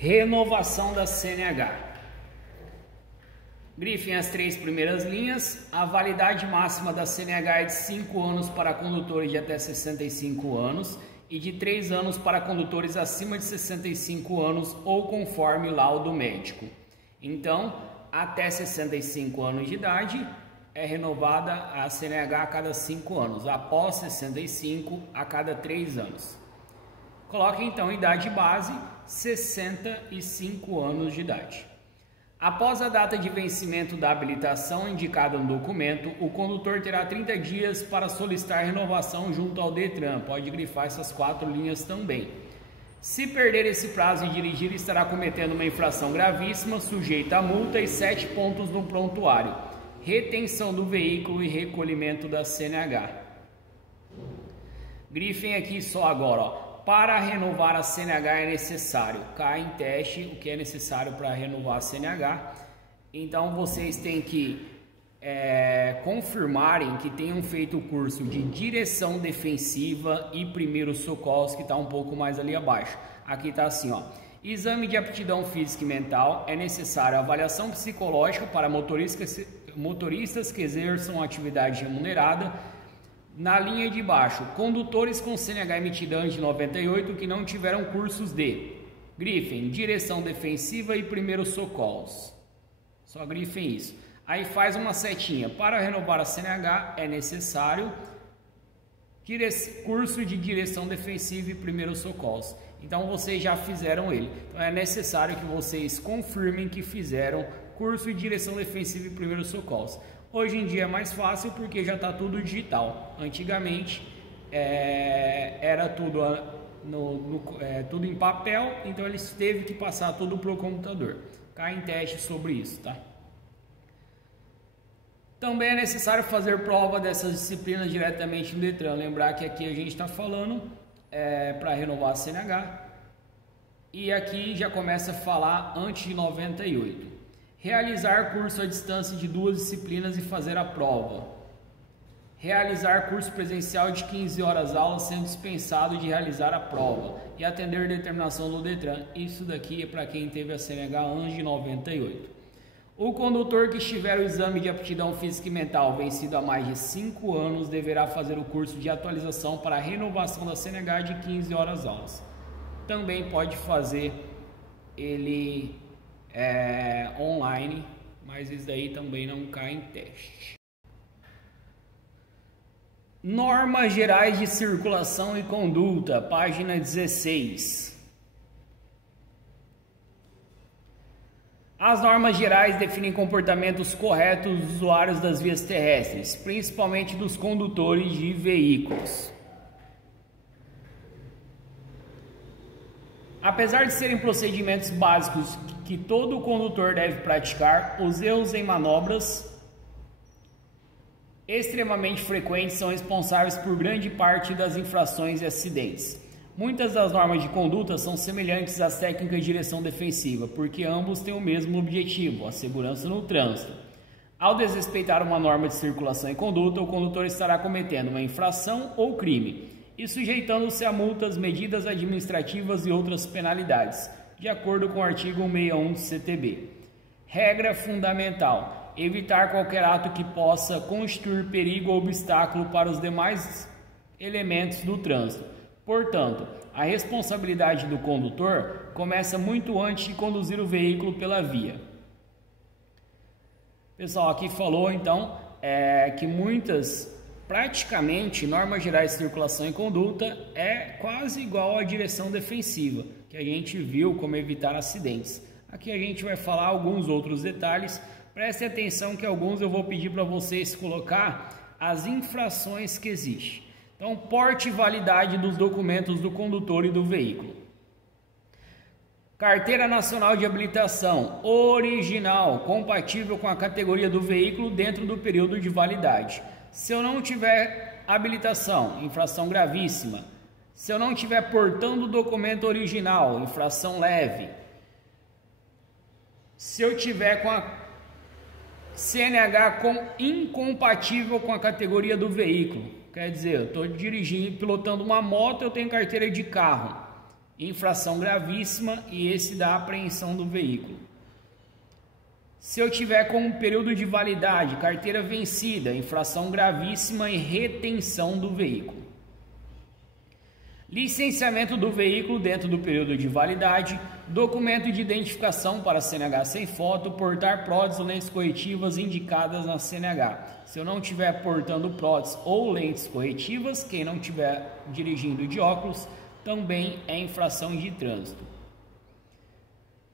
Renovação da CNH. Grifem as três primeiras linhas. A validade máxima da CNH é de 5 anos para condutores de até 65 anos e de 3 anos para condutores acima de 65 anos ou conforme laudo médico. Então, até 65 anos de idade é renovada a CNH a cada 5 anos. Após 65, a cada 3 anos. Coloque então idade base, 65 anos de idade. Após a data de vencimento da habilitação indicada no documento, o condutor terá 30 dias para solicitar renovação junto ao Detran. Pode grifar essas 4 linhas também. Se perder esse prazo e dirigir, estará cometendo uma infração gravíssima, sujeita a multa e 7 pontos no prontuário, retenção do veículo e recolhimento da CNH. Grifem aqui só agora, ó. Para renovar a CNH é necessário, cai em teste o que é necessário para renovar a CNH. Então vocês têm que confirmarem que tenham feito o curso de direção defensiva e primeiros socorros, que está um pouco mais ali abaixo. Aqui está assim, ó. Exame de aptidão física e mental, é necessário avaliação psicológica para motoristas que exerçam atividade remunerada. Na linha de baixo, condutores com CNH emitida antes de 98 que não tiveram cursos de grifem, direção defensiva e primeiros socorros. Só grifem isso. Aí faz uma setinha. Para renovar a CNH é necessário curso de direção defensiva e primeiros socorros. Então vocês já fizeram ele. Então é necessário que vocês confirmem que fizeram curso de direção defensiva e primeiros socorros. Hoje em dia é mais fácil porque já está tudo digital. Antigamente era tudo, tudo em papel, então eles teve que passar tudo para o computador. Cai em teste sobre isso, tá? Também é necessário fazer prova dessas disciplinas diretamente no Detran. Lembrar que aqui a gente está falando para renovar a CNH. E aqui já começa a falar antes de 98. Realizar curso à distância de 2 disciplinas e fazer a prova. Realizar curso presencial de 15 horas aula, sendo dispensado de realizar a prova. E atender determinação do Detran. Isso daqui é para quem teve a CNH antes de 98. O condutor que estiver o exame de aptidão física e mental vencido há mais de 5 anos deverá fazer o curso de atualização para a renovação da CNH de 15 horas aulas. Também pode fazer ele online, mas isso daí também não cai em teste. Normas gerais de circulação e conduta, página 16. As normas gerais definem comportamentos corretos dos usuários das vias terrestres, principalmente dos condutores de veículos. Apesar de serem procedimentos básicos que todo condutor deve praticar, os erros em manobras extremamente frequentes são responsáveis por grande parte das infrações e acidentes. Muitas das normas de conduta são semelhantes às técnicas de direção defensiva, porque ambos têm o mesmo objetivo, a segurança no trânsito. Ao desrespeitar uma norma de circulação e conduta, o condutor estará cometendo uma infração ou crime e sujeitando-se a multas, medidas administrativas e outras penalidades, de acordo com o artigo 161 do CTB. Regra fundamental: evitar qualquer ato que possa constituir perigo ou obstáculo para os demais elementos do trânsito. Portanto, a responsabilidade do condutor começa muito antes de conduzir o veículo pela via. Pessoal, aqui falou então que praticamente, normas gerais de circulação e conduta é quase igual à direção defensiva, que a gente viu como evitar acidentes. Aqui a gente vai falar alguns outros detalhes. Prestem atenção que alguns eu vou pedir para vocês colocar as infrações que existem. Então, porte e validade dos documentos do condutor e do veículo. Carteira Nacional de Habilitação original, compatível com a categoria do veículo dentro do período de validade. Se eu não tiver habilitação, infração gravíssima. Se eu não tiver portando o documento original, infração leve. Se eu tiver com a CNH incompatível com a categoria do veículo, quer dizer, eu estou pilotando uma moto, eu tenho carteira de carro. infração gravíssima, e esse da apreensão do veículo. Se eu tiver como período de validade carteira vencida, infração gravíssima e retenção do veículo. Licenciamento do veículo dentro do período de validade, documento de identificação para CNH sem foto, portar próteses ou lentes corretivas indicadas na CNH. Se eu não estiver portando próteses ou lentes corretivas, quem não estiver dirigindo de óculos, também é infração de trânsito.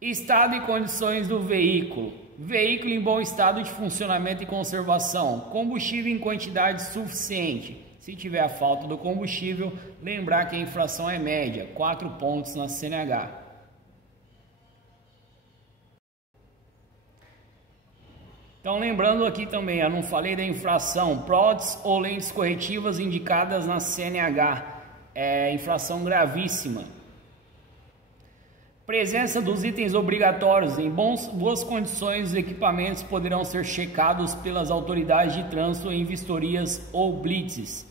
Estado e condições do veículo. Veículo em bom estado de funcionamento e conservação. Combustível em quantidade suficiente. Se tiver a falta do combustível, lembrar que a infração é média, 4 pontos na CNH. Então, lembrando aqui também, eu não falei da infração, próteses ou lentes corretivas indicadas na CNH, é infração gravíssima. Presença dos itens obrigatórios em boas condições, os equipamentos poderão ser checados pelas autoridades de trânsito em vistorias ou blitzes.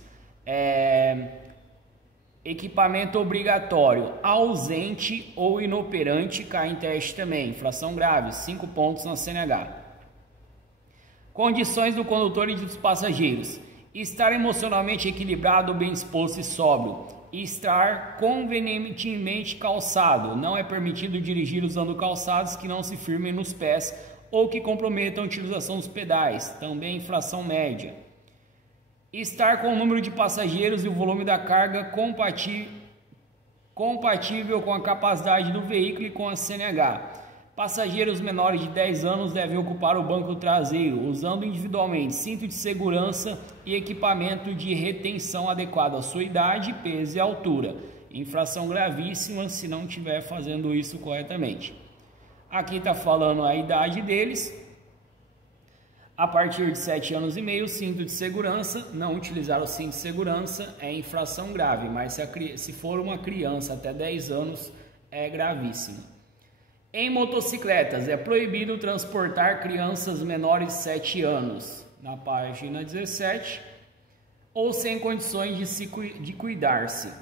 Equipamento obrigatório, ausente ou inoperante, cai em teste também, infração grave, 5 pontos na CNH. Condições do condutor e dos passageiros: estar emocionalmente equilibrado, bem disposto e sóbrio, estar convenientemente calçado, não é permitido dirigir usando calçados que não se firmem nos pés ou que comprometam a utilização dos pedais, também infração média. Estar com o número de passageiros e o volume da carga compatível com a capacidade do veículo e com a CNH. Passageiros menores de 10 anos devem ocupar o banco traseiro, usando individualmente cinto de segurança e equipamento de retenção adequado à sua idade, peso e altura. Infração gravíssima se não estiver fazendo isso corretamente. Aqui está falando a idade deles. A partir de 7 anos e meio, cinto de segurança. Não utilizar o cinto de segurança é infração grave, mas se for uma criança até 10 anos, é gravíssimo. Em motocicletas, é proibido transportar crianças menores de 7 anos, na página 17, ou sem condições de cuidar-se.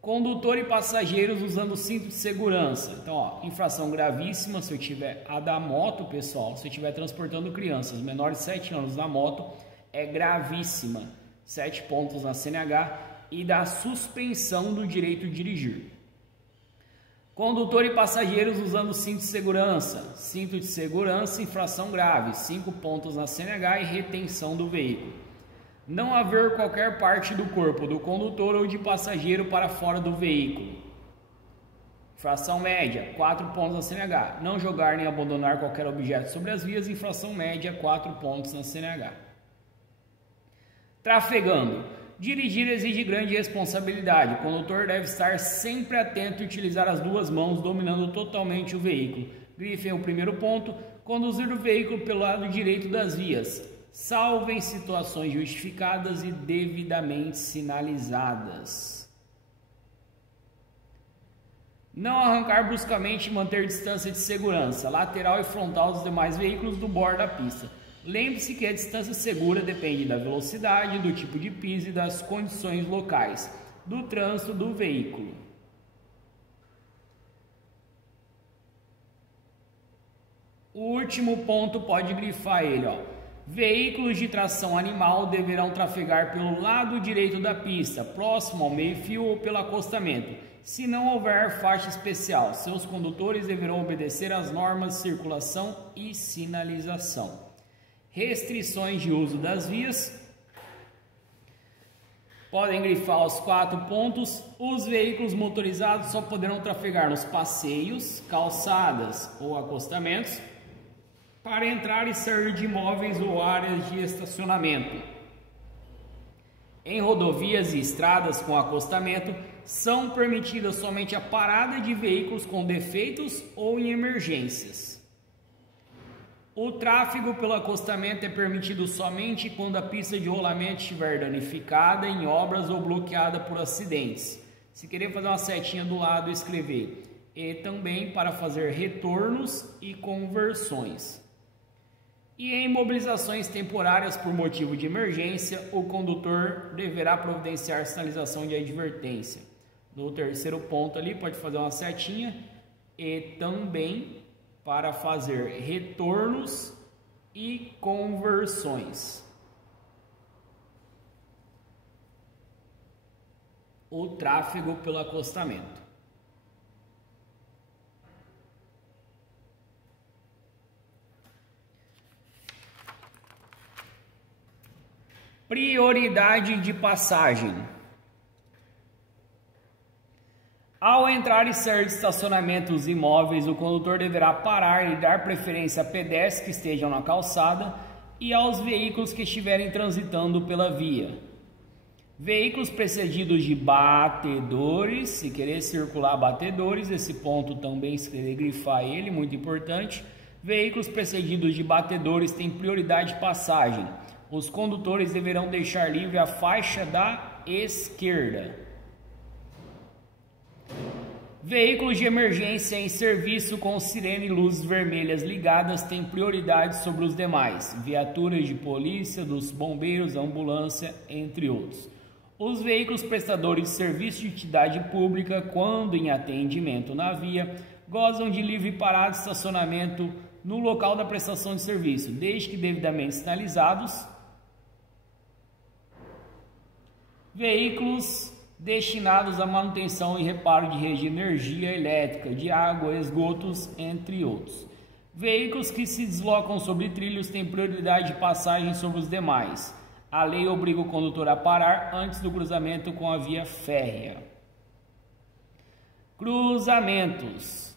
Condutor e passageiros usando cinto de segurança. Então, infração gravíssima se eu tiver a da moto, pessoal, se eu estiver transportando crianças menores de 7 anos na moto, é gravíssima, 7 pontos na CNH e da suspensão do direito de dirigir. Condutor e passageiros usando cinto de segurança, infração grave, 5 pontos na CNH e retenção do veículo. Não haver qualquer parte do corpo do condutor ou de passageiro para fora do veículo. Infração média, 4 pontos na CNH. Não jogar nem abandonar qualquer objeto sobre as vias, infração média, 4 pontos na CNH. Trafegando. Dirigir exige grande responsabilidade. O condutor deve estar sempre atento e utilizar as duas mãos, dominando totalmente o veículo. Grifem o primeiro ponto. Conduzir o veículo pelo lado direito das vias, salvo em situações justificadas e devidamente sinalizadas. Não arrancar bruscamente e manter distância de segurança lateral e frontal dos demais veículos do bordo da pista. Lembre-se que a distância segura depende da velocidade, do tipo de piso e das condições locais do trânsito do veículo. O último ponto pode grifar ele, Veículos de tração animal deverão trafegar pelo lado direito da pista, próximo ao meio-fio ou pelo acostamento. Se não houver faixa especial, seus condutores deverão obedecer às normas de circulação e sinalização. Restrições de uso das vias. Podem grifar os 4 pontos. Os veículos motorizados só poderão trafegar nos passeios, calçadas ou acostamentos para entrar e sair de imóveis ou áreas de estacionamento. Em rodovias e estradas com acostamento, são permitidas somente a parada de veículos com defeitos ou em emergências. O tráfego pelo acostamento é permitido somente quando a pista de rolamento estiver danificada em obras ou bloqueada por acidentes. Se querer fazer uma setinha do lado, escrever. E também para fazer retornos e conversões. E em mobilizações temporárias por motivo de emergência, o condutor deverá providenciar sinalização de advertência. No terceiro ponto ali, pode fazer uma setinha. E também para fazer retornos e conversões. O tráfego pelo acostamento. Prioridade de passagem. Ao entrar e sair de estacionamentos imóveis, o condutor deverá parar e dar preferência a pedestres que estejam na calçada e aos veículos que estiverem transitando pela via. Veículos precedidos de batedores, se querer circular batedores, esse ponto também se querer grifar ele, muito importante. Veículos precedidos de batedores têm prioridade de passagem. Os condutores deverão deixar livre a faixa da esquerda. Veículos de emergência em serviço com sirene e luzes vermelhas ligadas têm prioridade sobre os demais. Viaturas de polícia, dos bombeiros, ambulância, entre outros. Os veículos prestadores de serviço de utilidade pública, quando em atendimento na via, gozam de livre parada e estacionamento no local da prestação de serviço, desde que devidamente sinalizados. Veículos destinados à manutenção e reparo de rede de energia elétrica, de água, esgotos, entre outros. Veículos que se deslocam sobre trilhos têm prioridade de passagem sobre os demais. A lei obriga o condutor a parar antes do cruzamento com a via férrea. Cruzamentos.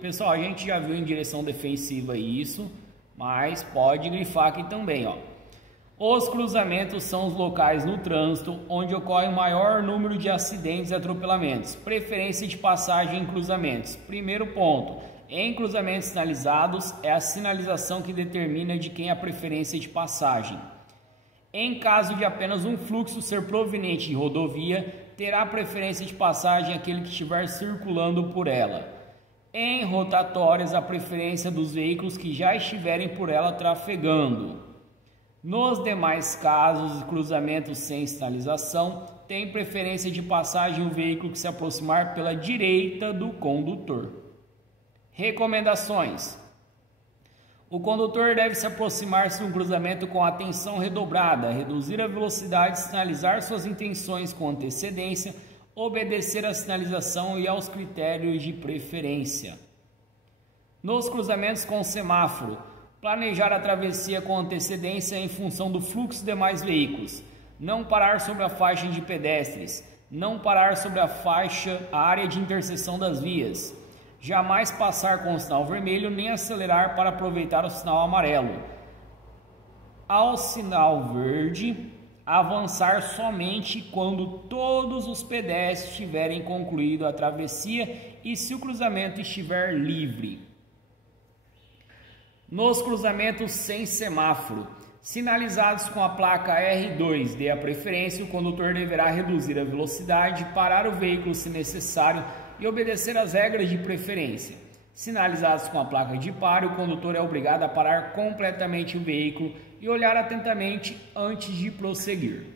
Pessoal, a gente já viu em direção defensiva isso, mas pode grifar aqui também, ó. Os cruzamentos são os locais no trânsito onde ocorre o maior número de acidentes e atropelamentos. Preferência de passagem em cruzamentos. Primeiro ponto, em cruzamentos sinalizados, é a sinalização que determina de quem é a preferência de passagem. Em caso de apenas um fluxo ser proveniente de rodovia, terá preferência de passagem aquele que estiver circulando por ela. Em rotatórias, a preferência dos veículos que já estiverem por ela trafegando. Nos demais casos de cruzamentos sem sinalização, tem preferência de passagem o veículo que se aproximar pela direita do condutor. Recomendações. O condutor deve se aproximar-se de um cruzamento com atenção redobrada, reduzir a velocidade, sinalizar suas intenções com antecedência, obedecer à sinalização e aos critérios de preferência. Nos cruzamentos com semáforo, planejar a travessia com antecedência em função do fluxo de demais veículos. Não parar sobre a faixa de pedestres. Não parar sobre a área de interseção das vias. Jamais passar com o sinal vermelho, nem acelerar para aproveitar o sinal amarelo. Ao sinal verde, avançar somente quando todos os pedestres tiverem concluído a travessia e se o cruzamento estiver livre. Nos cruzamentos sem semáforo, sinalizados com a placa R2, dê a preferência, o condutor deverá reduzir a velocidade, parar o veículo se necessário e obedecer às regras de preferência. Sinalizados com a placa de pare, o condutor é obrigado a parar completamente o veículo e olhar atentamente antes de prosseguir.